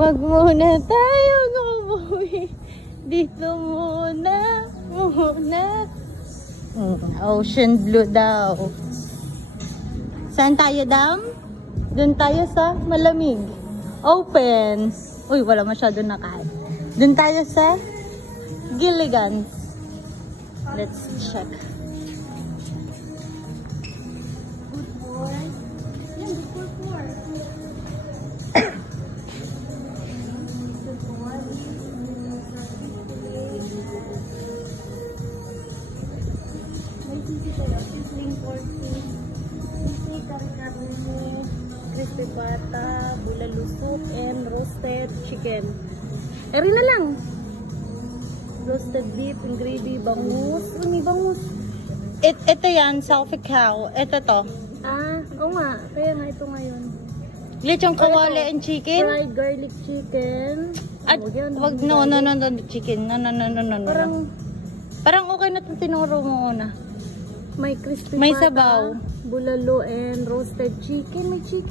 Wag muna tayong umuwi. Dito muna. Ocean blue daw. Saan tayo, Dam? Doon tayo sa malamig. Open. Uy, wala masyado nakahan. Doon tayo sa Gilligan's. Let's check. Good boy. Yan, good boy. Good boy. May sisi tayo. Sizzling pork steak. Sisi, kari-karne, crispy pata, bulalo soup, and roasted chicken. Eri na lang. Roasted beef and gravy, bangus. May bangus. Ito yan, Southie Cow. Ito to. Oo nga. Kaya nga ito ngayon. Lechong kawali and chicken. Fried garlic chicken. At wag no, chicken. No. Parang okay na itong tinuro mo una. May crispy May pata, sabaw. bulalo and roasted chicken. May chicken.